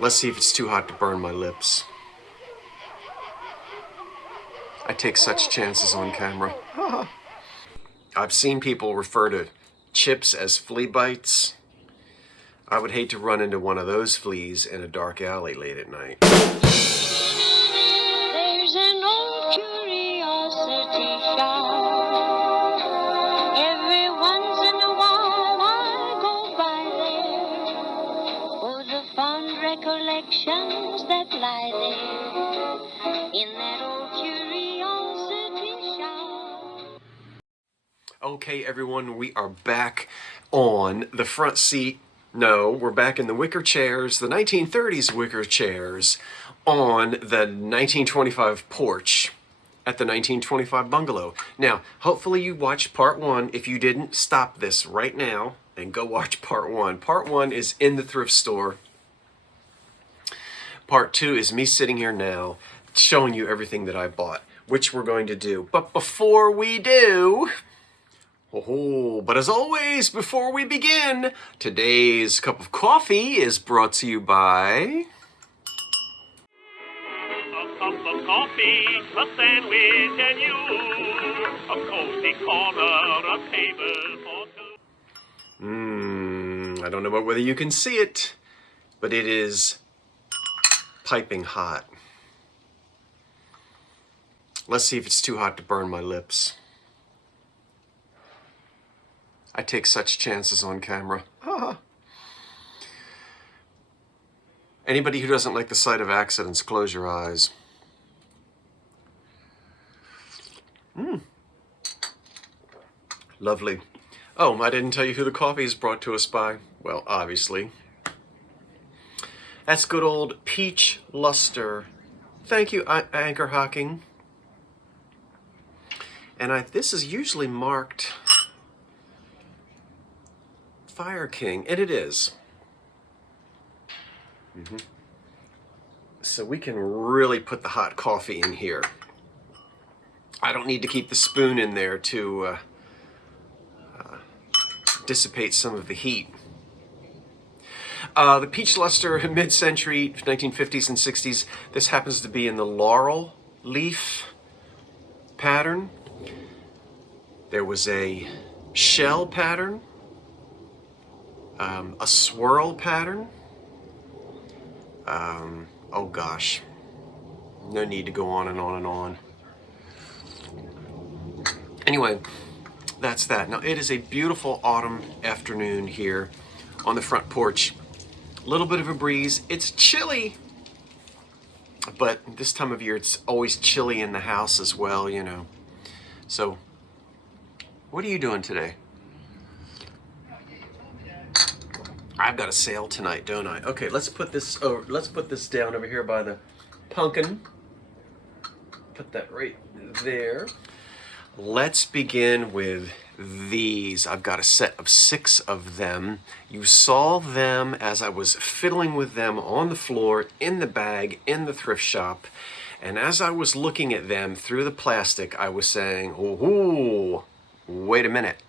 Let's see if it's too hot to burn my lips. I take such chances on camera. I've seen people refer to chips as flea bites. I would hate to run into one of those fleas in a dark alley late at night. There's an old curiosity shop. Every once in a while I go by there for the fond recollections that lie there in that old curiosity shop. Okay, everyone, we are back on the front seat. No, we're back in the wicker chairs, the 1930s wicker chairs, on the 1925 porch at the 1925 bungalow. Now, hopefully you watched part one. If you didn't, stop this right now and go watch part one. Part one is in the thrift store. Part two is me sitting here now showing you everything that I bought, which we're going to do. But before we do... but as always, before we begin, today's cup of coffee is brought to you by... A cup of coffee, a sandwich, and you. A cozy corner, a table for two. I don't know whether you can see it, but it is piping hot. Let's see if it's too hot to burn my lips. I take such chances on camera. Anybody who doesn't like the sight of accidents, close your eyes. Lovely. Oh, I didn't tell you who the coffee is brought to us by. Well, obviously. That's good old Peach Luster. Thank you, Anchor Hocking. And this is usually marked Fire King, and it is. So we can really put the hot coffee in here. I don't need to keep the spoon in there to dissipate some of the heat. The Peach Luster, mid-century, 1950s and 60s. This happens to be in the laurel leaf pattern. There was a shell pattern, a swirl pattern. Oh gosh, no need to go on and on and on. Anyway, that's that. Now it is a beautiful autumn afternoon here on the front porch. A little bit of a breeze. It's chilly, but this time of year it's always chilly in the house as well, you know. So, what are you doing today? I've got a sale tonight, don't I? Okay, let's put this over. Let's put this down over here by the pumpkin. Put that right there. Let's begin with these. I've got a set of 6 of them. You saw them as I was fiddling with them on the floor, in the bag, in the thrift shop. And as I was looking at them through the plastic, I was saying, "Ooh, wait a minute.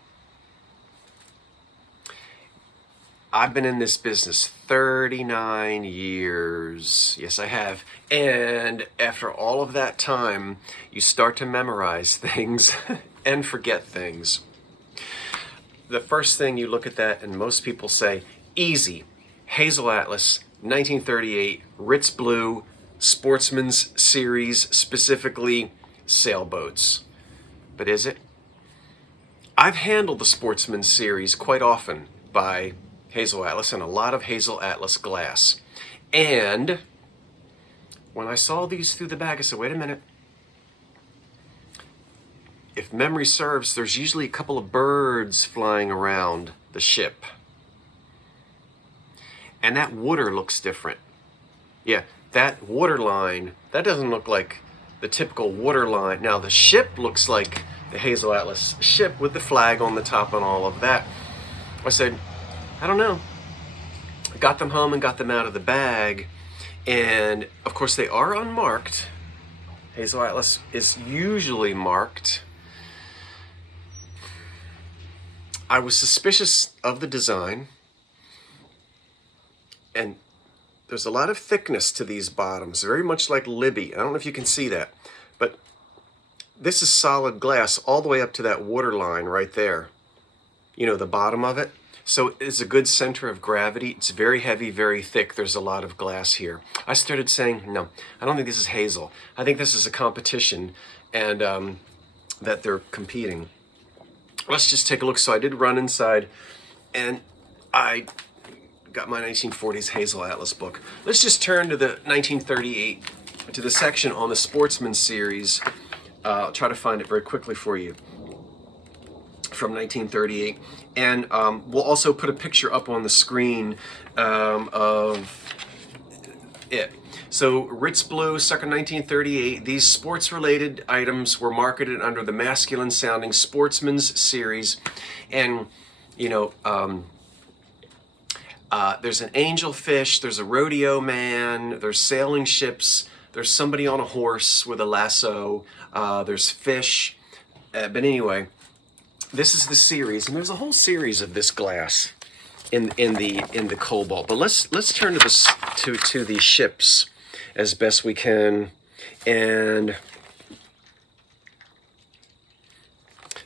I've been in this business 39 years. Yes, I have. And after all of that time, you start to memorize things and forget things. The first thing you look at that, and most people say, easy. Hazel Atlas, 1938, Ritz Blue, Sportsman's Series, specifically sailboats. But is it? I've handled the Sportsman's Series quite often by Hazel Atlas and a lot of Hazel Atlas glass. And when I saw these through the bag, I said, wait a minute. If memory serves, there's usually a couple of birds flying around the ship. And that water looks different. Yeah, that water line, that doesn't look like the typical water line. Now the ship looks like the Hazel Atlas ship with the flag on the top and all of that. I said, I don't know. I got them home and got them out of the bag, and of course they are unmarked. Hazel Atlas is usually marked. I was suspicious of the design, and there's a lot of thickness to these bottoms, very much like Libby. I don't know if you can see that, but this is solid glass all the way up to that water line right there. You know, the bottom of it. So it's a good center of gravity. It's very heavy, very thick. There's a lot of glass here. I started saying, no, I don't think this is hazel. I think this is a competition, and that they're competing. Let's just take a look. So I did run inside, and I got my 1940s Hazel Atlas book. Let's just turn to the 1938, to the section on the Sportsman series. I'll try to find it very quickly for you, from 1938. And we'll also put a picture up on the screen of it. So Ritz Blue, circa 1938, these sports-related items were marketed under the masculine-sounding Sportsman's series. And, you know, there's an angelfish, there's a rodeo man, there's sailing ships, there's somebody on a horse with a lasso, there's fish. But anyway, this is the series, and there's a whole series of this glass in the cobalt. But let's turn to this to the ships as best we can, and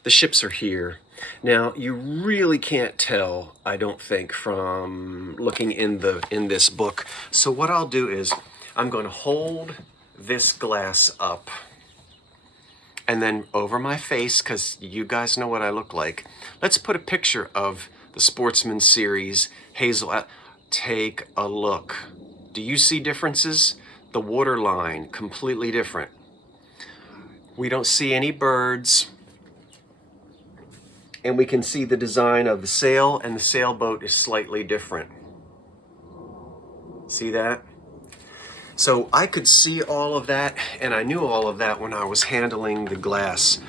the ships are here. Now you really can't tell, I don't think, from looking in this book. So what I'll do is I'm going to hold this glass up, and then over my face, because you guys know what I look like, let's put a picture of the Sportsman series Hazel. Take a look. Do you see differences? The water line, completely different. We don't see any birds. And we can see the design of the sail, and the sailboat is slightly different. See that? So I could see all of that, and I knew all of that when I was handling the glass.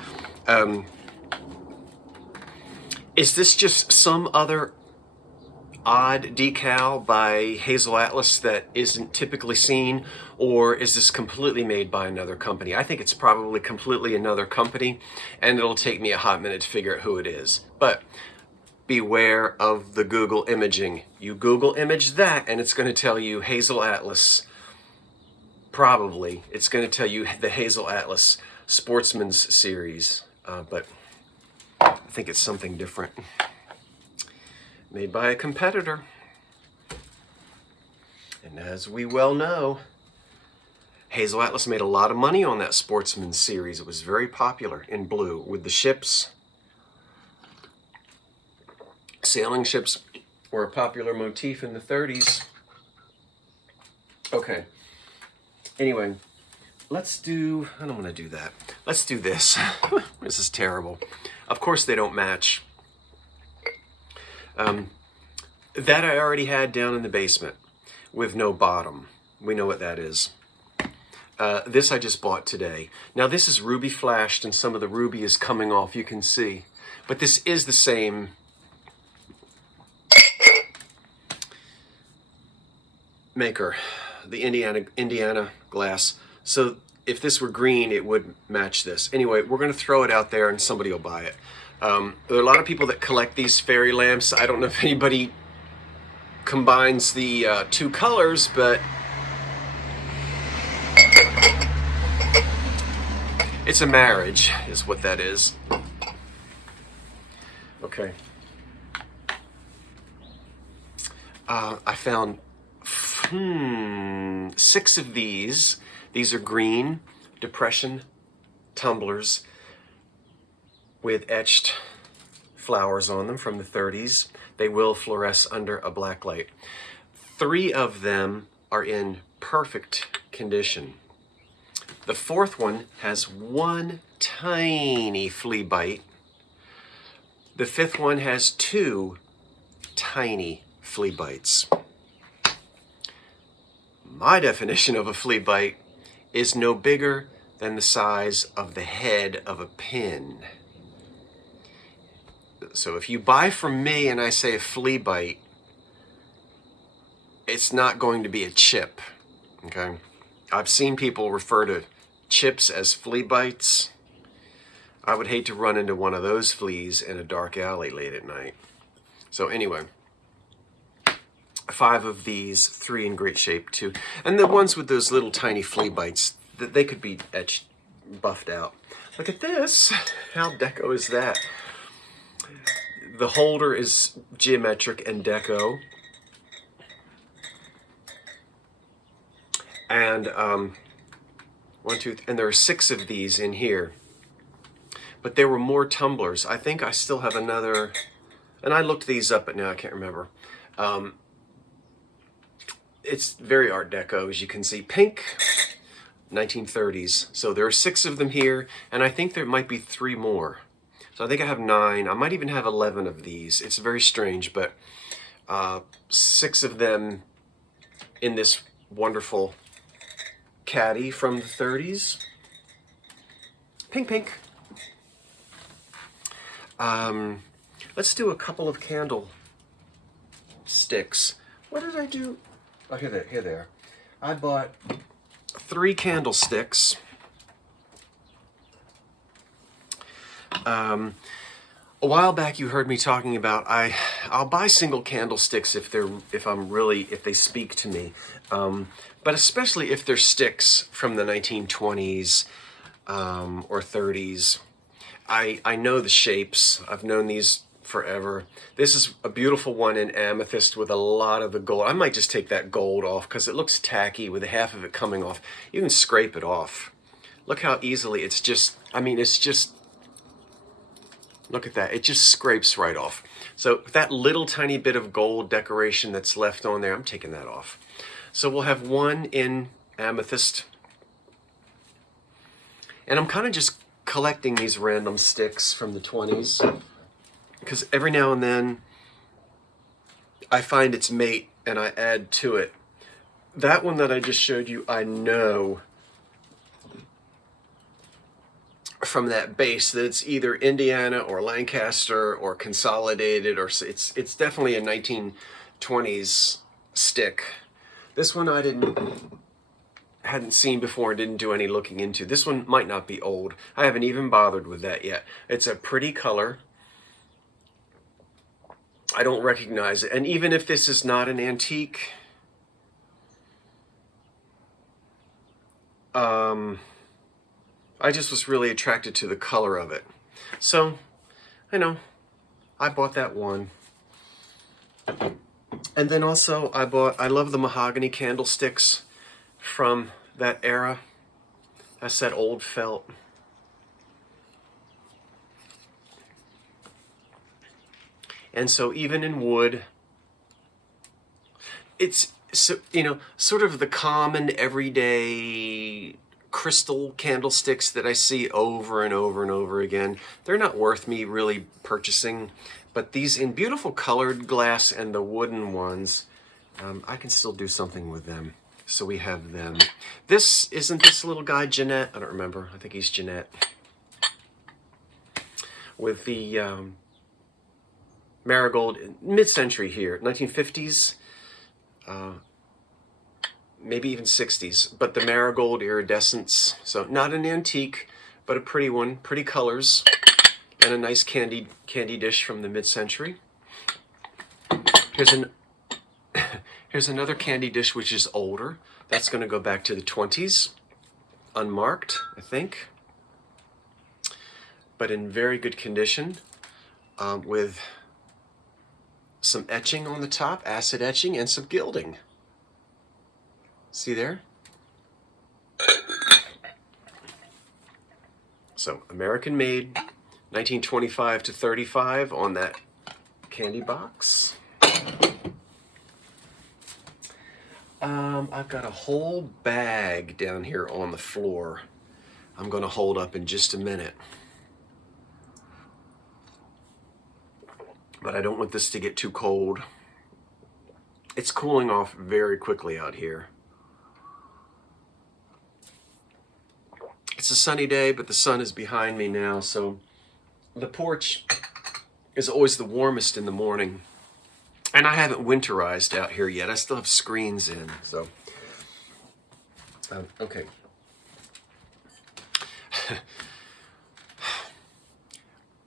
Is this just some other odd decal by Hazel Atlas that isn't typically seen, or is this completely made by another company? I think it's probably completely another company, and it'll take me a hot minute to figure out who it is. But beware of the Google imaging. You Google image that, and it's going to tell you Hazel Atlas. Probably it's going to tell you the Hazel Atlas Sportsman's series, but I think it's something different. Made by a competitor. And as we well know, Hazel Atlas made a lot of money on that Sportsman series. It was very popular in blue with the ships. Sailing ships were a popular motif in the 30s. Okay. Anyway, let's do, I don't want to do that. Let's do this. This is terrible. Of course they don't match. That I already had down in the basement with no bottom. We know what that is. This I just bought today. Now this is ruby flashed, and some of the ruby is coming off, you can see. But this is the same maker, the Indiana glass. So if this were green, it would match this. Anyway, we're going to throw it out there and somebody will buy it. There are a lot of people that collect these fairy lamps. I don't know if anybody combines the two colors, but it's a marriage is what that is. Okay. I found 6 of these. These are green depression tumblers with etched flowers on them from the 30s. They will fluoresce under a black light. 3 of them are in perfect condition. The 4th one has 1 tiny flea bite. The 5th one has 2 tiny flea bites. My definition of a flea bite is no bigger than the size of the head of a pin. So if you buy from me and I say a flea bite, it's not going to be a chip, okay? I've seen people refer to chips as flea bites. I would hate to run into one of those fleas in a dark alley late at night. So anyway, 5 of these, 3 in great shape too. And the ones with those little tiny flea bites, they could be etched, buffed out. Look at this. How deco is that? The holder is geometric and deco. And and there are 6 of these in here. But there were more tumblers. I think I still have another, and I looked these up, but now I can't remember. It's very Art Deco, as you can see. Pink, 1930s. So there are 6 of them here, and I think there might be 3 more. So I think I have 9. I might even have 11 of these. It's very strange, but 6 of them in this wonderful caddy from the 30s. Pink, pink. Let's do a couple of candle sticks. What did I do? Oh, here they are. I bought 3 candlesticks. A while back you heard me talking about I'll buy single candlesticks if they speak to me, but especially if they're sticks from the 1920s or 30s. I know the shapes. I've known these forever. This is a beautiful one in amethyst with a lot of the gold. I might just take that gold off because it looks tacky with half of it coming off. You can scrape it off. Look how easily it's just, look at that. It just scrapes right off. So that little tiny bit of gold decoration that's left on there, I'm taking that off. So we'll have one in amethyst. And I'm kind of just collecting these random sticks from the 20s. Because every now and then I find its mate and I add to it. That one that I just showed you, I know from that base that it's either Indiana or Lancaster or Consolidated, or it's definitely a 1920s stick. This one I hadn't seen before and didn't do any looking into. This one might not be old. I haven't even bothered with that yet. It's a pretty color. I don't recognize it. And even if this is not an antique, I just was really attracted to the color of it. So, I bought that one. And then also I love the mahogany candlesticks from that era. That's that old felt. And so even in wood, it's, sort of the common everyday crystal candlesticks that I see over and over and over again. They're not worth me really purchasing, but these in beautiful colored glass and the wooden ones, I can still do something with them. So we have them. Isn't this little guy Jeanette? I don't remember. I think he's Jeanette. With the marigold, mid-century here, 1950s, maybe even 60s, but the marigold iridescence. So not an antique, but a pretty one, pretty colors, and a nice candy dish from the mid-century. Here's another candy dish which is older. That's going to go back to the 20s, unmarked, I think, but in very good condition, with some etching on the top, acid etching, and some gilding. See there? So, American made, 1925 to 35 on that candy box. I've got a whole bag down here on the floor I'm going to hold up in just a minute. But I don't want this to get too cold. It's cooling off very quickly out here. It's a sunny day, but the sun is behind me now, so the porch is always the warmest in the morning. And I haven't winterized out here yet. I still have screens in, so. Okay.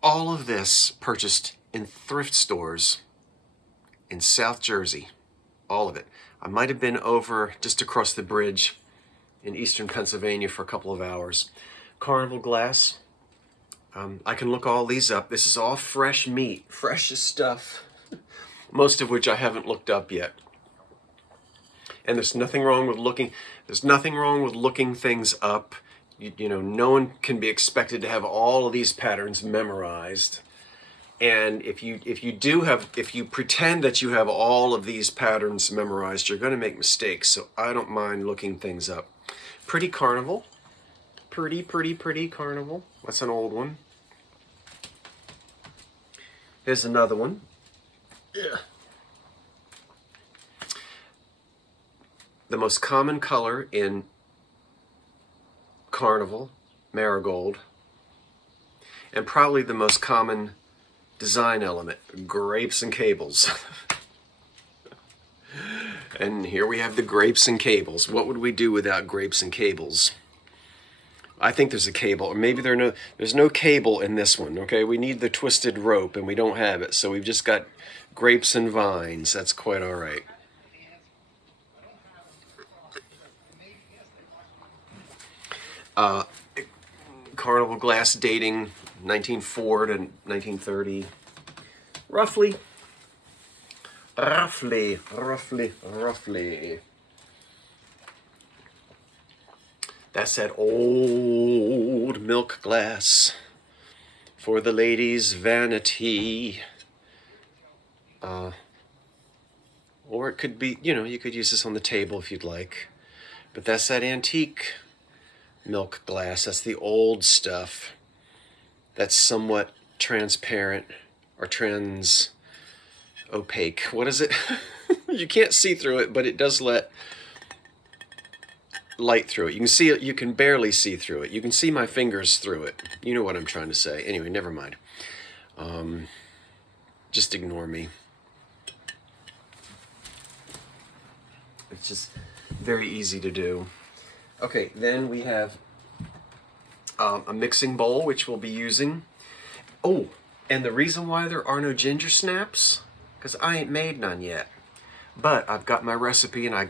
All of this purchased in thrift stores in South Jersey. all of it. I might have been over just across the bridge in eastern Pennsylvania for a couple of hours. Carnival glass. I can look all these up. This is all fresh meat, freshest stuff, most of which I haven't looked up yet. And there's nothing wrong with looking things up. You know, no one can be expected to have all of these patterns memorized. And if you pretend that you have all of these patterns memorized, you're going to make mistakes. So I don't mind looking things up. Pretty Carnival. Pretty Carnival. That's an old one. Here's another one. Yeah. The most common color in Carnival, marigold, and probably the most common design element, grapes and cables. And here we have the grapes and cables. What would we do without grapes and cables? I think there's a cable, or maybe there's no cable in this one, okay? We need the twisted rope, and we don't have it, so we've just got grapes and vines. That's quite all right. Carnival glass dating 1904 to 1930, roughly. That's that old milk glass for the ladies' vanity. Or it could be, you know, you could use this on the table if you'd like. But that's that antique milk glass. That's the old stuff. That's somewhat transparent or opaque. What is it? You can't see through it, but it does let light through it. You can see it, you can barely see through it. You can see my fingers through it. You know what I'm trying to say. Anyway, never mind. Just ignore me. It's just very easy to do. Okay, then we have a mixing bowl, which we'll be using. Oh, and the reason why there are no ginger snaps, because I ain't made none yet. But I've got my recipe, and I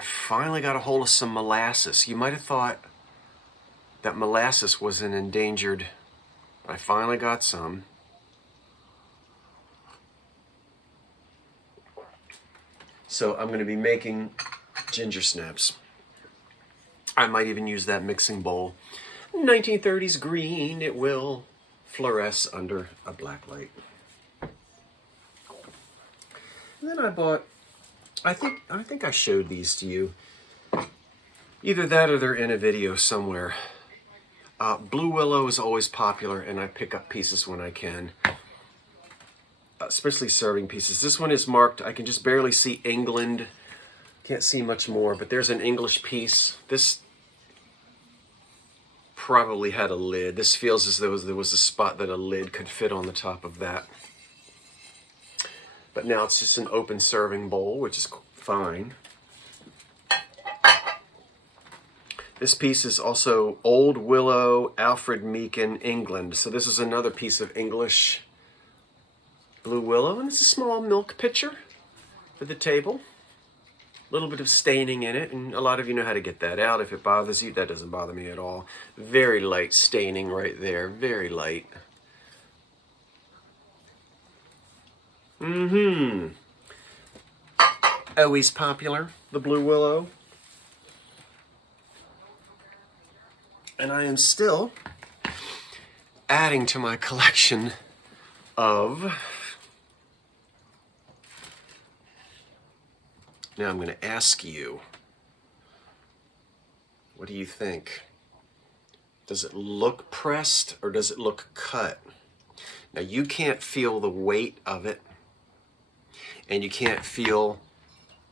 finally got a hold of some molasses. You might have thought that molasses was an endangered, but I finally got some. So I'm going to be making ginger snaps. I might even use that mixing bowl. 1930s green, it will fluoresce under a black light. And then I bought, I think I showed these to you. Either that or they're in a video somewhere. Blue willow is always popular, and I pick up pieces when I can. Especially serving pieces. This one is marked, I can just barely see England. Can't see much more, but there's an English piece. This probably had a lid. This feels as though there was a spot that a lid could fit on the top of that. But now it's just an open serving bowl, which is fine. This piece is also Old Willow, Alfred Meekin, England. So this is another piece of English blue willow, and it's a small milk pitcher for the table. A little bit of staining in it, and a lot of you know how to get that out. If it bothers you, that doesn't bother me at all. Very light staining right there, very light. Always popular, the blue willow. And I am still adding to my collection of... Now I'm going to ask you, what do you think? Does it look pressed or does it look cut? Now you can't feel the weight of it, and you can't feel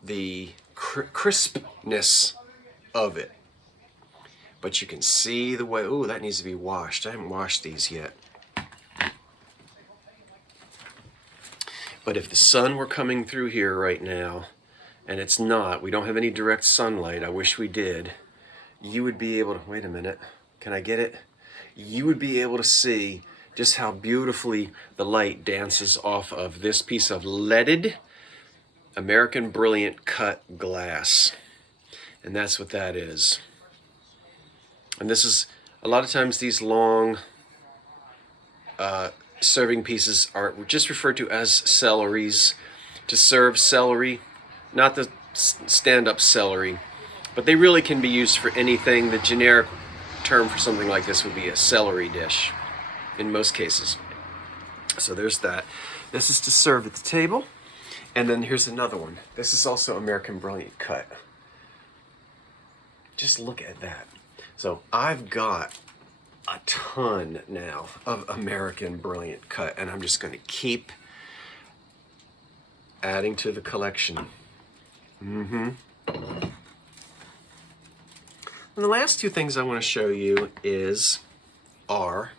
the crispness of it, but you can see the way. Oh, that needs to be washed. I haven't washed these yet. But if the sun were coming through here right now, and it's not, we don't have any direct sunlight, I wish we did, you would be able to, wait a minute, can I get it? You would be able to see just how beautifully the light dances off of this piece of leaded American Brilliant Cut glass. And that's what that is. And this is, a lot of times these long serving pieces are just referred to as celeries, to serve celery, not the stand-up celery, but they really can be used for anything. The generic term for something like this would be a celery dish in most cases. So there's that. This is to serve at the table. And then here's another one. This is also American Brilliant Cut. Just look at that. So I've got a ton now of American Brilliant Cut, and I'm just going to keep adding to the collection. And the last two things I want to show you are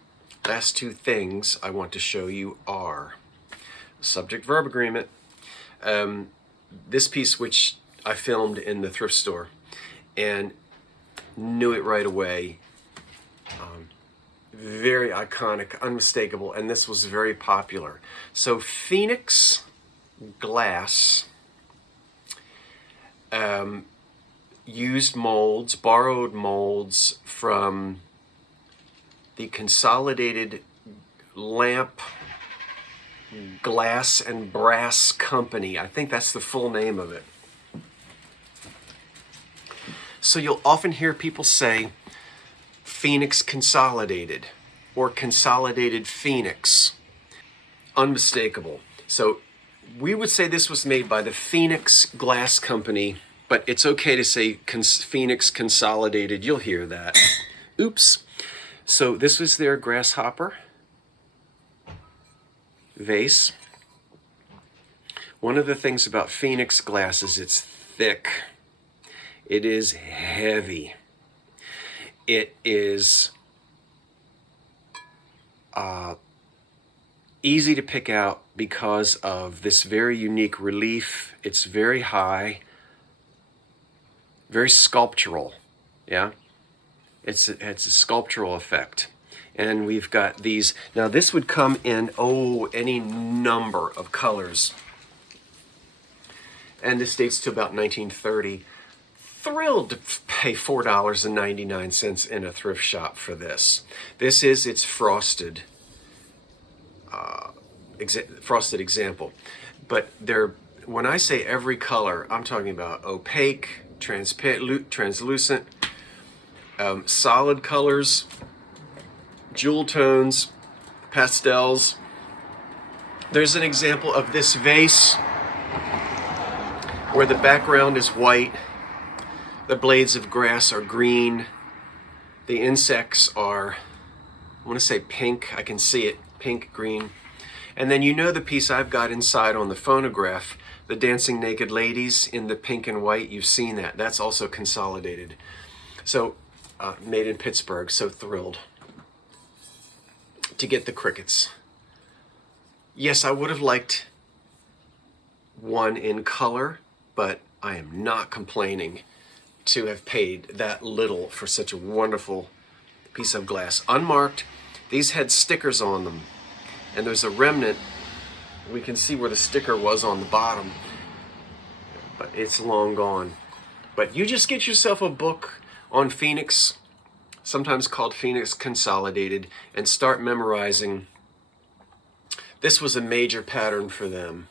subject-verb agreement. This piece, which I filmed in the thrift store and knew it right away. Very iconic, unmistakable, and this was very popular. So Phoenix glass used molds, borrowed molds from the Consolidated Lamp Glass and Brass Company. I think that's the full name of it. So you'll often hear people say Phoenix Consolidated or Consolidated Phoenix. Unmistakable. So we would say this was made by the Phoenix Glass Company, but it's okay to say Phoenix Consolidated. You'll hear that. Oops. So this was their grasshopper vase. One of the things about Phoenix glass is it's thick. It is heavy. It is easy to pick out because of this very unique relief. It's very high, very sculptural. Yeah, it's a sculptural effect. And we've got these. Now this would come in any number of colors. And this dates to about 1930. Thrilled to pay $4.99 in a thrift shop for this. This is its frosted example. But when I say every color, I'm talking about opaque, translucent, solid colors, jewel tones, pastels. There's an example of this vase where the background is white. The blades of grass are green. The insects are, I want to say pink. I can see it, pink, green. And then you know the piece I've got inside on the phonograph, the dancing naked ladies in the pink and white. You've seen that. That's also Consolidated. So, made in Pittsburgh. So thrilled to get the crickets. Yes, I would have liked one in color, but I am not complaining to have paid that little for such a wonderful piece of glass. Unmarked. These had stickers on them, and there's a remnant. We can see where the sticker was on the bottom, but it's long gone. But you just get yourself a book on Phoenix, sometimes called Phoenix Consolidated, and start memorizing. This was a major pattern for them.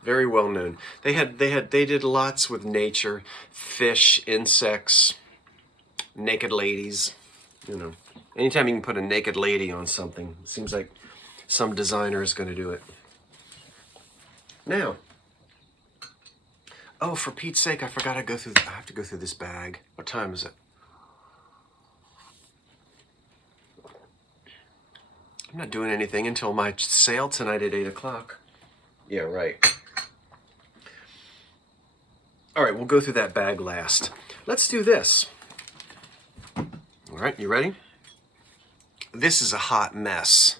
Very well known. They did lots with nature, fish, insects, naked ladies. You know, anytime you can put a naked lady on something, it seems like some designer is going to do it. Now, oh, for Pete's sake, I forgot I have to go through this bag. What time is it? I'm not doing anything until my sale tonight at 8 o'clock. Yeah, right. All right, we'll go through that bag last. Let's do this. All right, you ready? This is a hot mess.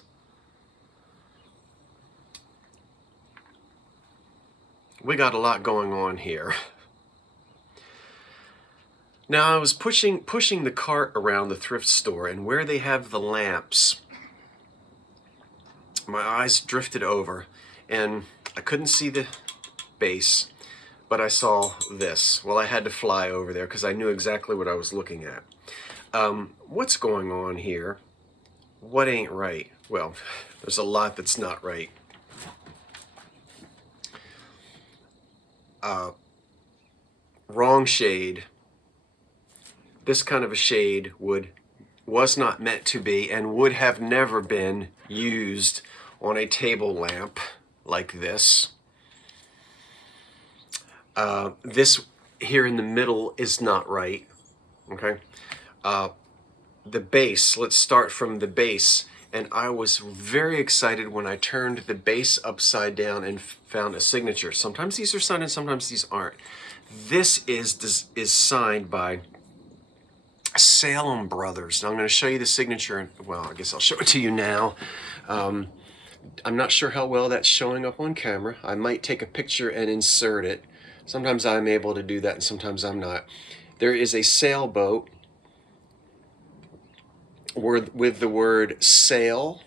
We got a lot going on here. Now, I was pushing the cart around the thrift store, and where they have the lamps, my eyes drifted over, and I couldn't see the base. but I saw this. Well, I had to fly over there because I knew exactly what I was looking at. What's going on here? What ain't right? Well, there's a lot that's not right. Wrong shade. This kind of a shade was not meant to be and would have never been used on a table lamp like this. This here in the middle is not right. Okay. The base, let's start from the base. And I was very excited when I turned the base upside down and found a signature. Sometimes these are signed and sometimes these aren't. This is signed by Salem Brothers. Now I'm going to show you the signature. Well, I guess I'll show it to you now. I'm not sure how well that's showing up on camera. I might take a picture and insert it. Sometimes I'm able to do that and sometimes I'm not. There is a sailboat with the word sail,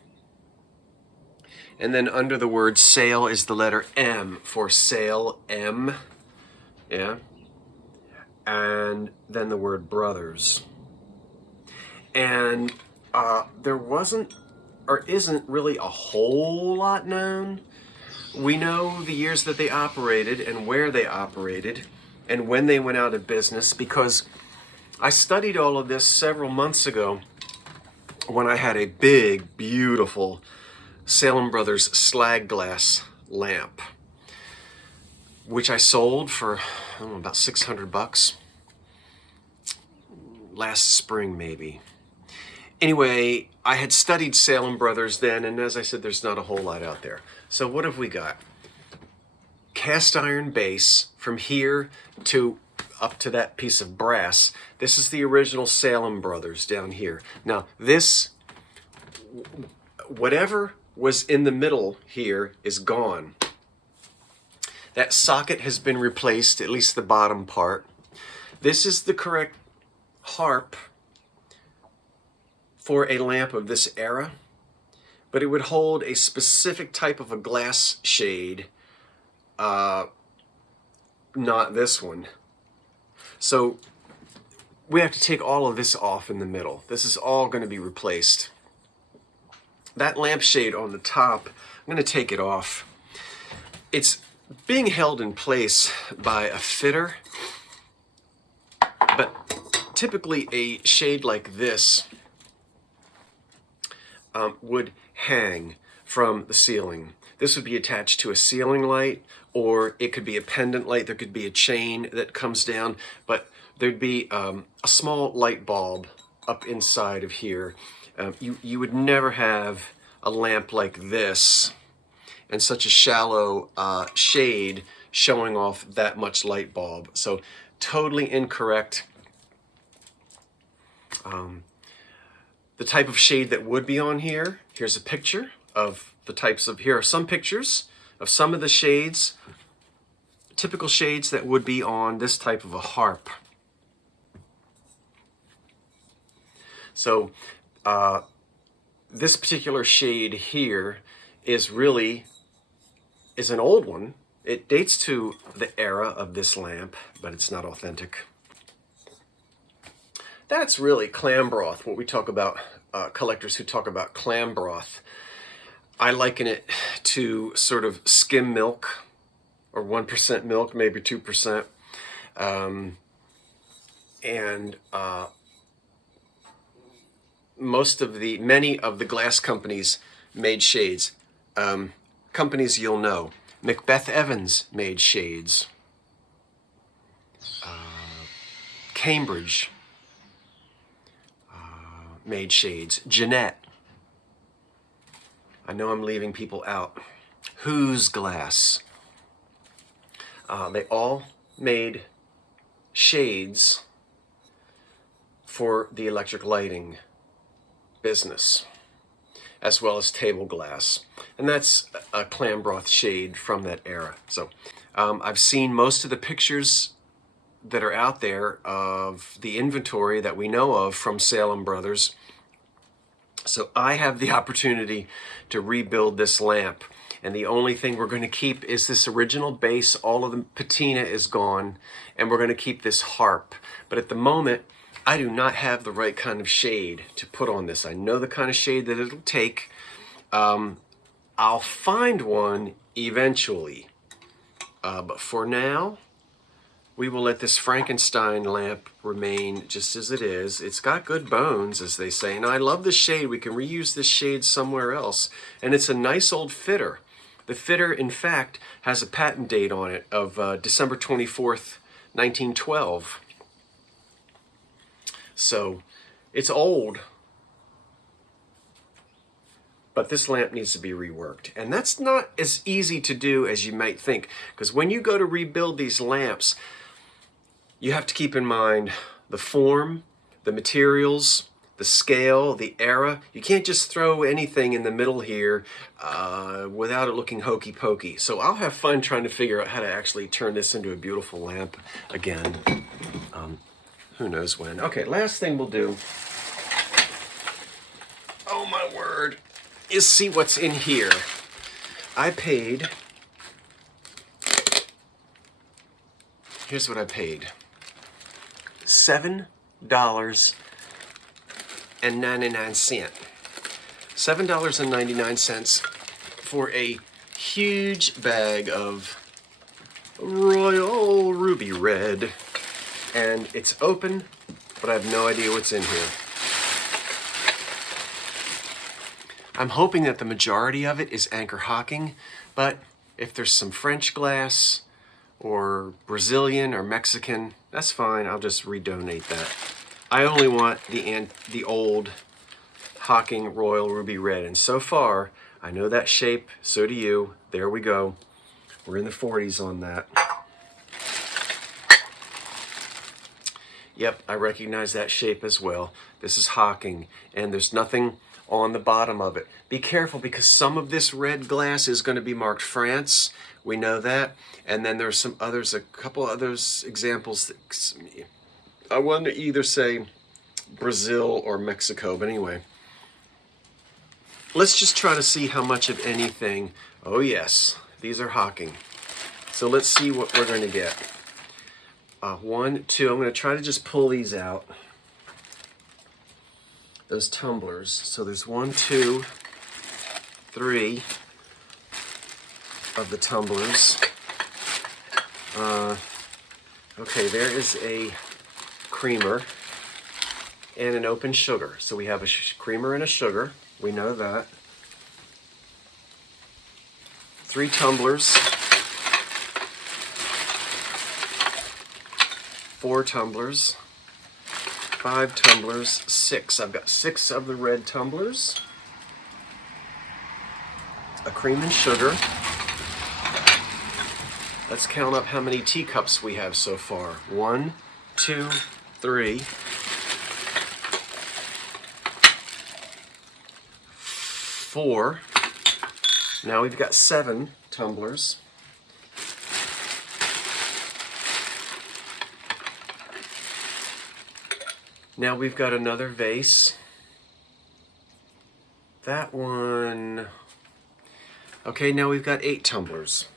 and then under the word sail is the letter M for sail, M, yeah, and then the word brothers. And there wasn't or isn't really a whole lot known. We know the years that they operated and where they operated and when they went out of business, because I studied all of this several months ago when I had a big, beautiful Salem Brothers slag glass lamp, which I sold for about $600 last spring, maybe. Anyway, I had studied Salem Brothers then, and as I said, there's not a whole lot out there. So what have we got? Cast iron base from here to up to that piece of brass. This is the original Salem Brothers down here. Now this, whatever was in the middle here is gone. That socket has been replaced, at least the bottom part. This is the correct harp for a lamp of this era, but it would hold a specific type of a glass shade, not this one. So we have to take all of this off in the middle. This is all going to be replaced. That lampshade on the top, I'm going to take it off. It's being held in place by a fitter, but typically a shade like this would hang from the ceiling. This would be attached to a ceiling light, or it could be a pendant light. There could be a chain that comes down, but there'd be a small light bulb up inside of here. You would never have a lamp like this and such a shallow shade showing off that much light bulb. So totally incorrect. The type of shade that would be on here, here's a picture of the types of, here are some pictures of some of the shades, typical shades that would be on this type of a harp. So this particular shade here is an old one. It dates to the era of this lamp, but it's not authentic. That's really clam broth, what we talk about, collectors who talk about clam broth. I liken it to sort of skim milk, or 1% milk, maybe 2%. Many of the glass companies made shades. Companies you'll know. Macbeth Evans made shades. Cambridge made shades. Jeanette. I know I'm leaving people out. Whose Glass. They all made shades for the electric lighting business, as well as table glass. And that's a clam broth shade from that era. So I've seen most of the pictures that are out there of the inventory that we know of from Salem Brothers. So I have the opportunity to rebuild this lamp. And the only thing we're going to keep is this original base. All of the patina is gone, and we're going to keep this harp. But at the moment, I do not have the right kind of shade to put on this. I know the kind of shade that it'll take. I'll find one eventually. But for now, we will let this Frankenstein lamp remain just as it is. It's got good bones, as they say, and I love the shade. We can reuse this shade somewhere else, and it's a nice old fitter. The fitter, in fact, has a patent date on it of December 24th, 1912. So it's old, but this lamp needs to be reworked. And that's not as easy to do as you might think, because when you go to rebuild these lamps, you have to keep in mind the form, the materials, the scale, the era. You can't just throw anything in the middle here without it looking hokey pokey. So I'll have fun trying to figure out how to actually turn this into a beautiful lamp again. Who knows when. Okay, last thing we'll do, oh my word, is see what's in here. I paid, here's what I paid. $7.99. $7.99 for a huge bag of Royal Ruby Red. And it's open, but I have no idea what's in here. I'm hoping that the majority of it is Anchor Hocking, but if there's some French glass or Brazilian or Mexican, that's fine. I'll just redonate that. I only want the old Hocking Royal Ruby Red, and so far, I know that shape, so do you. There we go. We're in the 40s on that. Yep, I recognize that shape as well. This is Hocking, and there's nothing on the bottom of it. Be careful, because some of this red glass is going to be marked France. We know that. And then there's some others, a couple others examples that I want to either say Brazil or Mexico, but anyway. Let's just try to see how much of anything. Oh yes, these are Hocking. So let's see what we're going to get. 1, 2, I'm going to try to just pull these out. Those tumblers. So there's 1, 2, 3 of the tumblers. Okay, there is a creamer and an open sugar. So we have a creamer and a sugar. We know that. 3 tumblers. 4 tumblers. 5 tumblers. 6. I've got 6 of the red tumblers. A cream and sugar. Let's count up how many teacups we have so far. 1, 2, 3, 4. Now we've got 7 tumblers. Now we've got another vase. That one. Okay, now we've got 8 tumblers.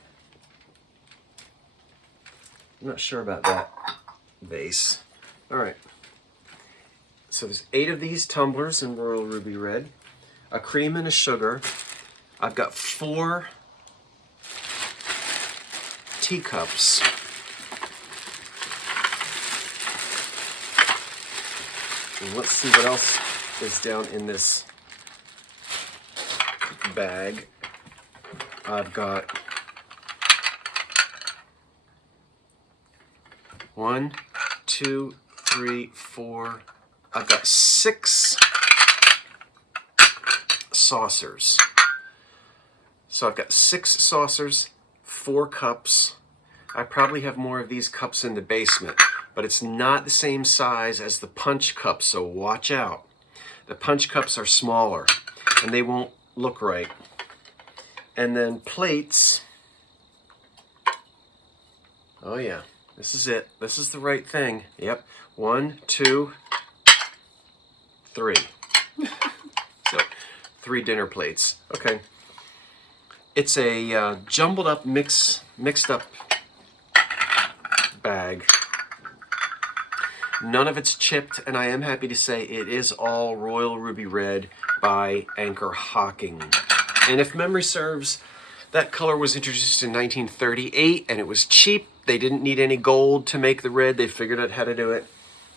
I'm not sure about that vase. All right. So there's 8 of these tumblers in Royal Ruby Red. A cream and a sugar. I've got 4 teacups. And let's see what else is down in this bag. I've got 1, 2, 3, 4. I've got 6 saucers. So I've got 6 saucers, 4 cups. I probably have more of these cups in the basement, but it's not the same size as the punch cups, so watch out. The punch cups are smaller, and they won't look right. And then plates. Oh yeah, this is it. This is the right thing. Yep. 1, 2, 3. So 3 dinner plates. Okay. It's a jumbled up, mixed up bag. None of it's chipped, and I am happy to say it is all Royal Ruby Red by Anchor Hocking. And if memory serves, that color was introduced in 1938, and it was cheap. They didn't need any gold to make the red. They figured out how to do it,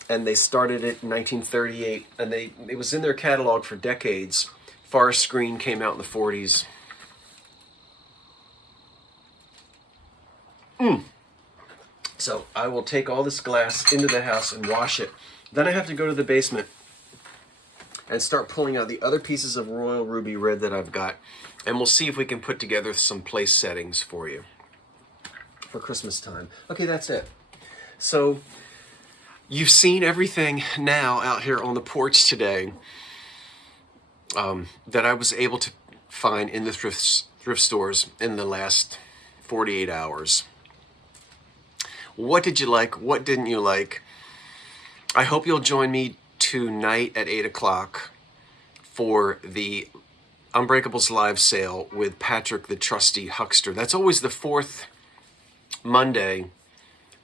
and they started it in 1938, and it was in their catalog for decades. Forest Green came out in the 40s. So I will take all this glass into the house and wash it. Then I have to go to the basement and start pulling out the other pieces of Royal Ruby Red that I've got. And we'll see if we can put together some place settings for you for Christmas time. Okay, that's it. So you've seen everything now out here on the porch today that I was able to find in the thrift stores in the last 48 hours. What did you like? What didn't you like? I hope you'll join me tonight at 8 o'clock for the Unbreakables live sale with Patrick the Trusty Huckster. That's always the fourth Monday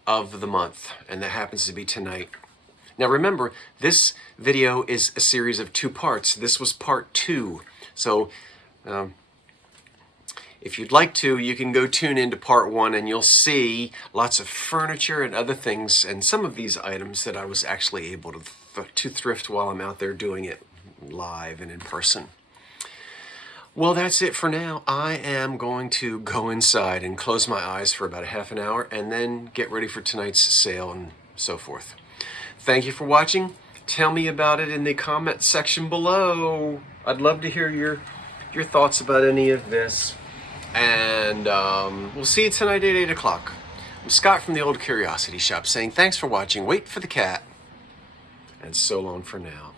of the month, and that happens to be tonight. Now remember, this video is a series of 2 parts. This was part 2. So if you'd like to, you can go tune into part 1 and you'll see lots of furniture and other things and some of these items that I was actually able to thrift while I'm out there doing it live and in person. Well, that's it for now. I am going to go inside and close my eyes for about a half an hour and then get ready for tonight's sale and so forth. Thank you for watching. Tell me about it in the comment section below. I'd love to hear your thoughts about any of this. And we'll see you tonight at 8 o'clock. I'm Scott from the Old Curiosity Shop saying thanks for watching. Wait for the cat. And so long for now.